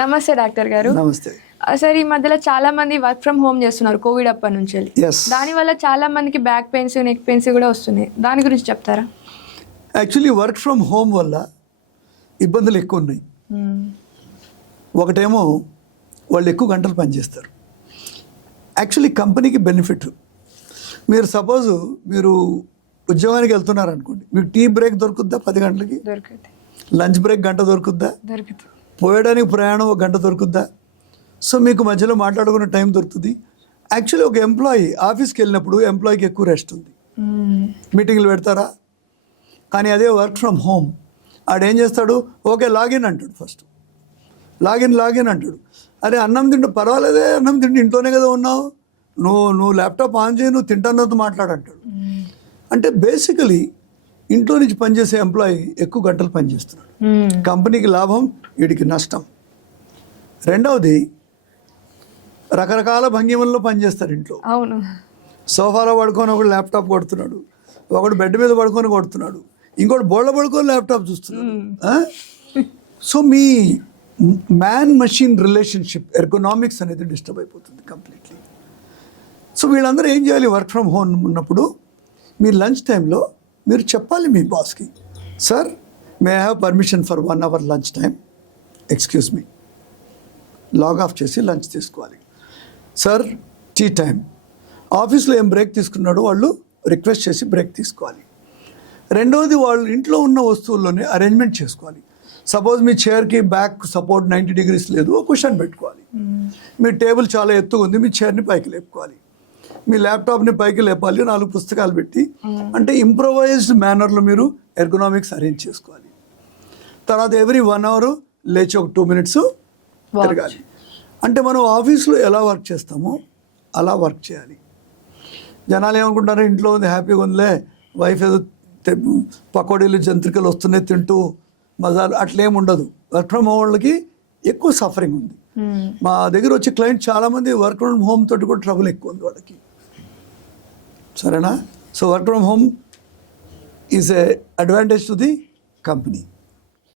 నమస్తే డాక్టర్ గారు. నమస్తే సార్, ఈ మధ్యలో చాలా మంది వర్క్ ఫ్రమ్ హోమ్ చేస్తున్నారు కోవిడ్ అప్పటి నుంచి వెళ్ళి. ఎస్, దానివల్ల చాలా మందికి బ్యాక్ పెయిన్స్, నెక్ పెయిన్స్ కూడా వస్తున్నాయి. దాని గురించి చెప్తారా? యాక్చువల్లీ వర్క్ ఫ్రమ్ హోమ్ వల్ల ఇబ్బందులు ఎక్కువ ఉన్నాయి. ఒకటేమో వాళ్ళు ఎక్కువ గంటలు పనిచేస్తారు. యాక్చువల్లీ కంపెనీకి బెనిఫిట్. మీరు సపోజ్ మీరు ఉద్యోగానికి వెళ్తున్నారు అనుకోండి, మీకు టీ బ్రేక్ దొరుకుద్దా 10 గంటలకి? దొరుకుతుంది. లంచ్ బ్రేక్ గంట దొరుకుద్దా? దొరుకుతుంది. పోయడానికి ప్రయాణం 1 గంట దొరుకుద్దా? సో మీకు మధ్యలో మాట్లాడుకునే టైం దొరుకుతుంది. యాక్చువల్లీ ఒక ఎంప్లాయీ ఆఫీస్కి వెళ్ళినప్పుడు ఎంప్లాయీకి ఎక్కువ రెస్ట్ ఉంది. మీటింగ్లు పెడతారా? కానీ అదే వర్క్ ఫ్రమ్ హోమ్ ఆడేం చేస్తాడు, ఓకే లాగిన్ అంటాడు. ఫస్ట్ లాగిన్ అంటాడు. అరే అన్నం తింటూ పర్వాలేదే, అన్నం తింటూ ఇంట్లోనే కదా ఉన్నావు, నువ్వు ల్యాప్టాప్ ఆన్ చేయి, నువ్వు తింటున్నది మాట్లాడంటాడు. అంటే బేసికలీ ఇంట్లో నుంచి పనిచేసే ఎంప్లాయీ ఎక్కువ గంటలు పనిచేస్తున్నాడు. కంపెనీకి లాభం, వీడికి నష్టం. రెండవది, రకరకాల భంగిమల్లో పనిచేస్తారు ఇంట్లో. అవును. సోఫాలో పడుకొని ఒకడు ల్యాప్టాప్ కొడుతున్నాడు, ఒకడు బెడ్ మీద పడుకొని కొడుతున్నాడు, ఇంకోటి బోళ్ళ పడుకొని ల్యాప్టాప్ చూస్తున్నాడు. సో మీ మ్యాన్ మషిన్ రిలేషన్షిప్, ఎర్గోనామిక్స్ అనేది డిస్టర్బ్ అయిపోతుంది కంప్లీట్లీ. సో వీళ్ళందరూ ఏం చేయాలి? వర్క్ ఫ్రమ్ హోమ్ ఉన్నప్పుడు మీ లంచ్ టైంలో మీరు చెప్పాలి మీ బాస్కి, sir may I have permission for 1 hour lunch time, excuse me, log off చేసి లంచ్ తీసుకోవాలి. సార్ టీ టైం, ఆఫీస్లో ఏం బ్రేక్ తీసుకున్నాడో వాళ్ళు రిక్వెస్ట్ చేసి బ్రేక్ తీసుకోవాలి. రెండవది, వాళ్ళు ఇంట్లో ఉన్న వస్తువుల్లోనే అరేంజ్మెంట్ చేసుకోవాలి. సపోజ్ మీ చైర్కి బ్యాక్ సపోర్ట్ 90 degrees లేదు, ఒక కుషన్ పెట్టుకోవాలి. మీ టేబుల్ చాలా ఎత్తుగా ఉంది, మీ చైర్ని పైకి లేపుకోవాలి. మీ ల్యాప్టాప్ని పైకి లేపాలి, 4 పుస్తకాలు పెట్టి. అంటే ఇంప్రొవైజ్డ్ మేనర్లో మీరు ఎర్గోనామిక్స్ అరేంజ్ చేసుకోవాలి. తర్వాత ఎవ్రీ 1 hour లేచి ఒక 2 minutes తిరగాలి. అంటే మనం ఆఫీస్లో ఎలా వర్క్ చేస్తామో అలా వర్క్ చేయాలి. జనాలు ఏమనుకుంటారు, ఇంట్లో ఉంది హ్యాపీగా ఉందిలే, వైఫ్ ఏదో పకోడీలు జంత్రికలు వస్తున్నాయి తింటూ మజాలు, అట్లేం ఉండదు. వర్క్ ఫ్రమ్ హోమ్ వాళ్ళకి ఎక్కువ సఫరింగ్ ఉంది. మా దగ్గర వచ్చే క్లయింట్ చాలామంది వర్క్ ఫ్రమ్ హోమ్ తోటి కూడా ట్రబుల్ ఎక్కువ ఉంది వాళ్ళకి. సరేనా? So work from home is a advantage to the company.